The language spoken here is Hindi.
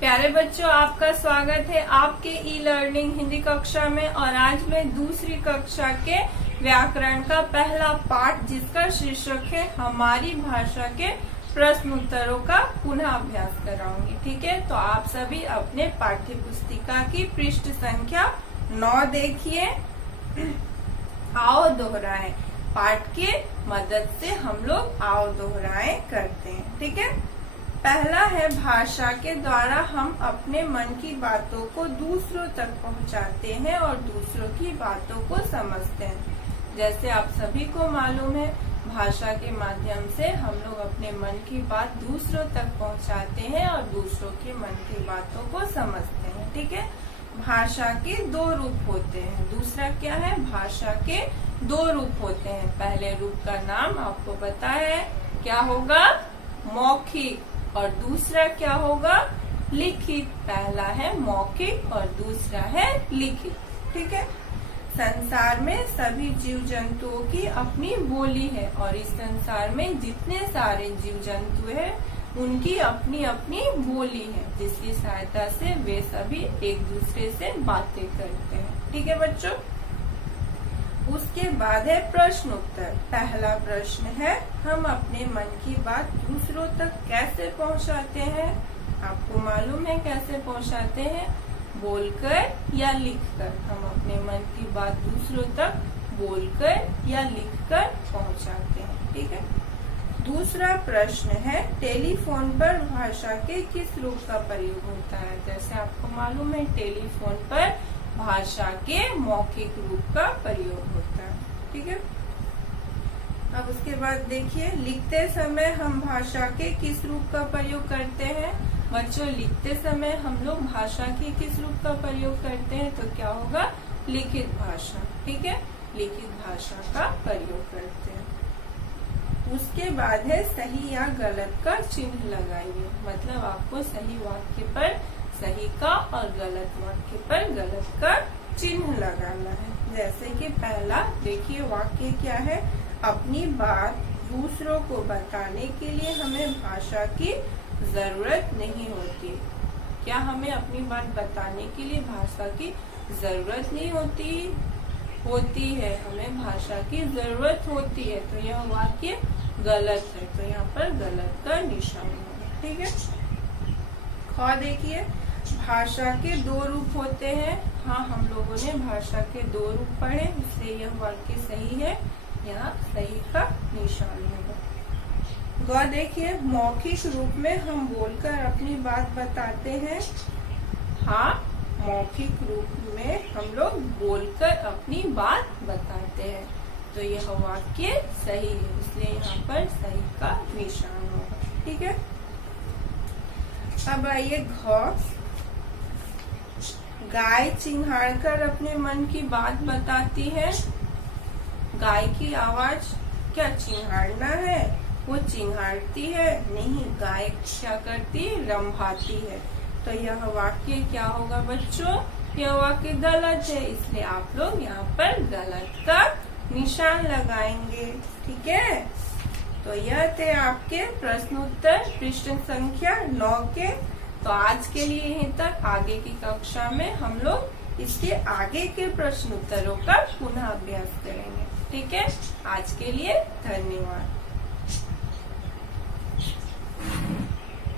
प्यारे बच्चों, आपका स्वागत है आपके ई लर्निंग हिंदी कक्षा में। और आज मैं दूसरी कक्षा के व्याकरण का पहला पाठ, जिसका शीर्षक है हमारी भाषा के प्रश्न उत्तरों का पुनः अभ्यास कराऊंगी। ठीक है, तो आप सभी अपने पाठ्य पुस्तिका की पृष्ठ संख्या 9 देखिए। आओ दोहराएं। पाठ के मदद से हम लोग आओ दोहराएं करते हैं। ठीक है, पहला है भाषा के द्वारा हम अपने मन की बातों को दूसरों तक पहुंचाते हैं और दूसरों की बातों को समझते हैं। जैसे आप सभी को मालूम है, भाषा के माध्यम से हम लोग अपने मन की बात दूसरों तक पहुंचाते हैं और दूसरों के मन की बातों को समझते हैं। ठीक है, भाषा के 2 रूप होते हैं। दूसरा क्या है, भाषा के 2 रूप होते हैं। पहले रूप का नाम आपको पता है, क्या होगा, मौखिक, और दूसरा क्या होगा, लिखित। पहला है मौखिक और दूसरा है लिखित। ठीक है, संसार में सभी जीव जंतुओं की अपनी बोली है और इस संसार में जितने सारे जीव जंतु हैं उनकी अपनी अपनी बोली है, जिसकी सहायता से वे सभी एक दूसरे से बातें करते हैं। ठीक है बच्चों, उसके बाद है प्रश्न उत्तर। पहला प्रश्न है, हम अपने मन की बात दूसरों तक कैसे पहुंचाते हैं। आपको मालूम है कैसे पहुंचाते हैं, बोलकर या लिखकर। हम अपने मन की बात दूसरों तक बोलकर या लिखकर पहुंचाते हैं। ठीक है, दूसरा प्रश्न है, टेलीफोन पर भाषा के किस रूप का प्रयोग होता है। जैसे आपको मालूम है, टेलीफोन पर भाषा के मौखिक रूप का प्रयोग होता है। ठीक है, अब उसके बाद देखिए, लिखते समय हम भाषा के किस रूप का प्रयोग करते हैं। बच्चों, लिखते समय हम लोग भाषा के किस रूप का प्रयोग करते हैं, तो क्या होगा, लिखित भाषा। ठीक है, लिखित भाषा का प्रयोग करते हैं। उसके बाद है, सही या गलत का चिन्ह लगाइए। मतलब आपको सही वाक्य पर सही का और गलत वाक्य पर गलत का चिन्ह लगाना है। जैसे कि पहला देखिए, वाक्य क्या है, अपनी बात दूसरों को बताने के लिए हमें भाषा की जरूरत नहीं होती। क्या हमें अपनी बात बताने के लिए भाषा की जरूरत नहीं होती? होती है, हमें भाषा की जरूरत होती है। तो यह वाक्य गलत है, तो यहाँ पर गलत का निशान होगा। ठीक है, ख देखिए, भाषा के 2 रूप होते हैं। हाँ, हम लोगों ने भाषा के 2 रूप पढ़े, इसलिए यह वाक्य सही है, यहाँ सही का निशान होगा। ग देखिए, मौखिक रूप में हम बोलकर अपनी बात बताते हैं। हाँ, मौखिक रूप में हम लोग बोलकर अपनी बात बताते हैं, तो यह वाक्य सही है, इसलिए यहाँ पर सही का निशान होगा। ठीक है, अब आइए घ, गाय चिंघाड़कर अपने मन की बात बताती है। गाय की आवाज क्या चिंघाड़ना है, वो चिंघाड़ती है नहीं, गाय क्या करती, रंभाती है। तो यह वाक्य क्या होगा बच्चों, यह वाक्य गलत है, इसलिए आप लोग यहाँ पर गलत का निशान लगाएंगे। ठीक है, तो यह थे आपके प्रश्न उत्तर पृष्ठ संख्या 9 के। तो आज के लिए यहीं तक। आगे की कक्षा में हम लोग इसके आगे के प्रश्न उत्तरों का पुनः अभ्यास करेंगे। ठीक है, आज के लिए धन्यवाद।